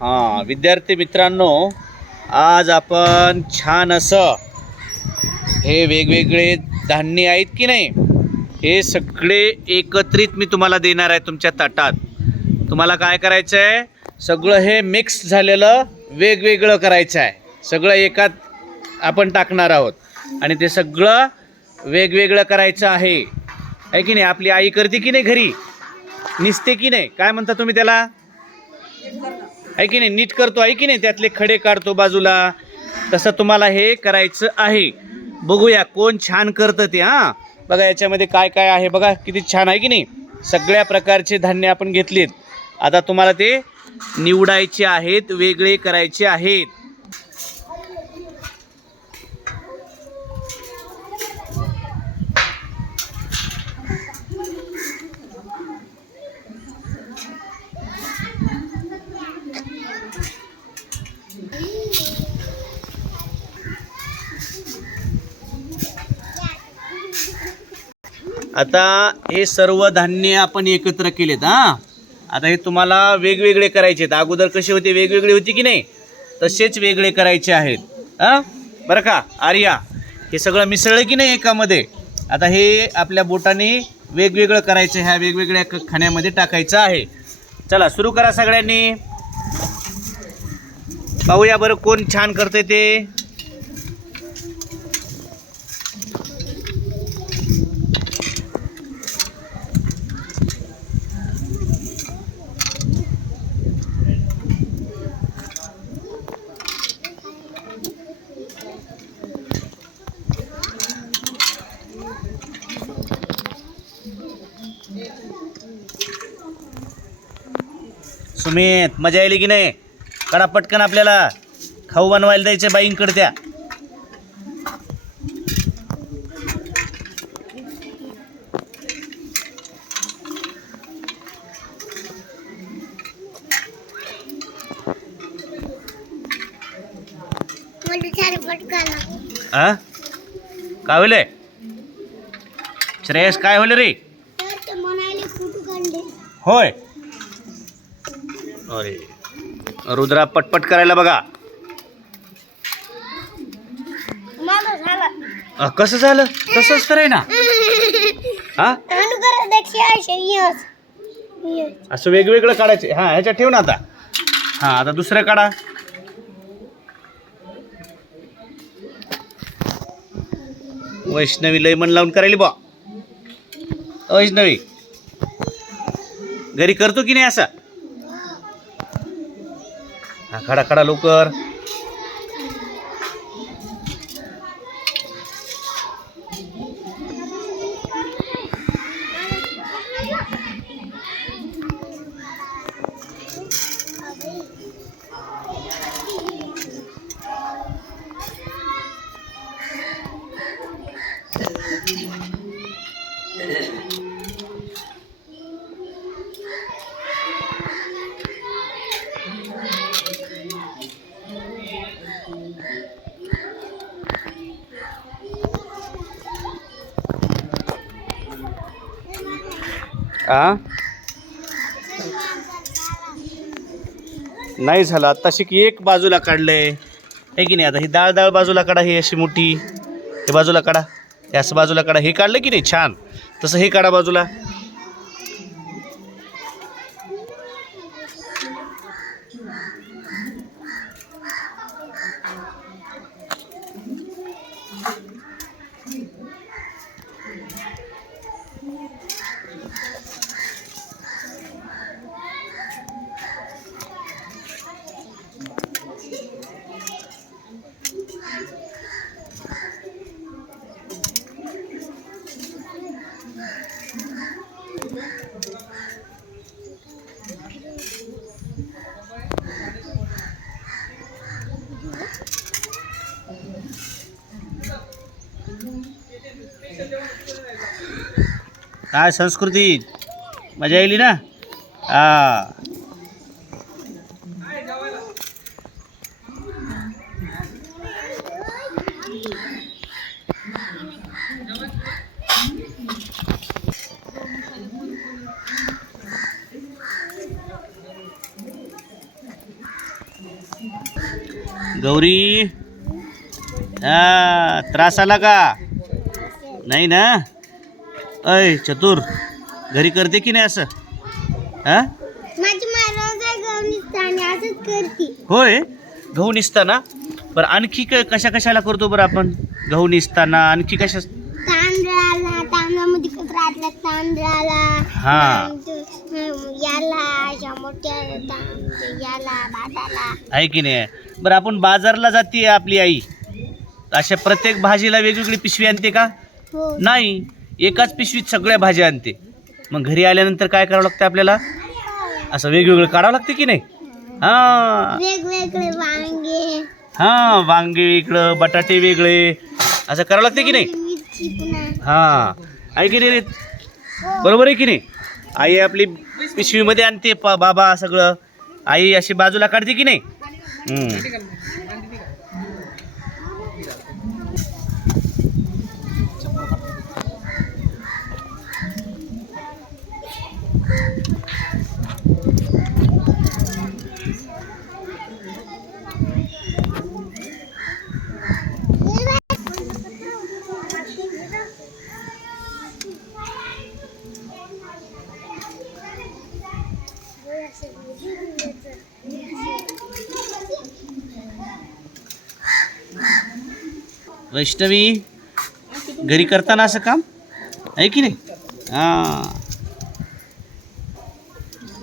हां, विद्यार्थी मित्रांनो, आज आपण छान असं हे वेगवेगळे धान्य आहेत की नाही, हे सगळे एकत्रित मी तुम्हाला देणार आहे तुमच्या ताटात. तुम्हाला काय करायचं आहे, सगळं हे मिक्स झालेलं वेगवेगळं करायचं आहे. सगळं एकात आपण टाकणार आहोत आणि ते सगळं वेगवेगळं करायचं आहे की नाही. आपली आई करते की नाही घरी, निसते की नाही, काय म्हणता तुम्ही त्याला, आहे की नाही, नीट करतो आहे की नाही, त्यातले खडे काढतो बाजूला. तसं तुम्हाला हे करायचं आहे. बघूया कोण छान करतं ते. हां, बघा याच्यामध्ये काय काय आहे, बघा किती छान आहे की नाही. सगळ्या प्रकारचे धान्य आपण घेतलेत. आता तुम्हाला ते निवडायचे आहेत, वेगळे करायचे आहेत. आता हे सर्व धान्य आपण एकत्र केलेत. हां, आता हे तुम्हाला वेगवेगळे करायचे आहेत. अगोदर कसे होते, वेगवेगळे होते की नाही, तसेच वेगळे करायचे आहेत. हां, बरं का आर्या, हे सगळं मिसळलं की नाही एकामध्ये. आता हे आपल्या बोटाने वेगवेगळं करायचं, ह्या वेगवेगळ्या खाण्यामध्ये टाकायचं आहे. चला सुरू करा सगळ्यांनी. पाहूया बरं कोण छान करते ते. सुमित, मजा आली की नाही. कडा पटकन, आपल्याला खाऊ बनवायला द्यायचे बाईंकडे त्या. हा, काय होले श्रेयस, काय होले रे. होय, अरे रुद्रा पटपट करायला बघा. कसं झालं, तसंच तर आहे ना. हा, असं वेगवेगळं काढायचे. हा, ह्याच्यात ठेव ना आता. हा, आता दुसरं काढा. वैष्णवी लय मन लावून करायली बा. वैष्णवी घरी करतो की नाही असा. हा, काढा काढा लवकर. आ, नाही झालं आत्ताशी की एक बाजूला काढलंय आहे की नाही. आता ही डाळ डाळ बाजूला काढा, ही अशी मोठी हे बाजूला काढा, हे असं बाजूला काढा. हे काढलं की नाही छान, तसं हे काढा बाजूला. काय संस्कृती, मजा येईल ना. हा, गौरी, हा त्रास आला का? नाही ना? अय चतुर, घरी करते की नाही असं? हा माझी महाराज गवनीस्थानी असंच करते. होय, गहू निसताना. बरं आणखी कशा कशाला करतो बरं आपण गहू निसताना? आणखी कशा? तांदळाला, तांदळामध्ये कचरा तांदळाला, हा याला अशा मोठ्या याला भाताला. आहे की नाही? बरं आपण बाजारला जाते आपली आई, अशा प्रत्येक भाजीला वेगवेगळी पिशवी आणते का? हो. नाही, एकाच पिशवीत सगळ्या भाज्या आणते. मग घरी आल्यानंतर काय करावं लागतं आपल्याला? असं वेगवेगळं काढावं लागते की नाही? हा वेगवेगळे वांगे, हा वांगे वेगळं, बटाटे वेगळे, असं करावं लागते की नाही? मिरची पुन्हा. हा आहे की नाही रे? बरोबर आहे की नाही? आई आपली पिशवीमध्ये आणते बाबा सगळं, आई अशी बाजूला काढते की नाही? वैष्णवी, घरी करताना असं काम आहे की नाही? हा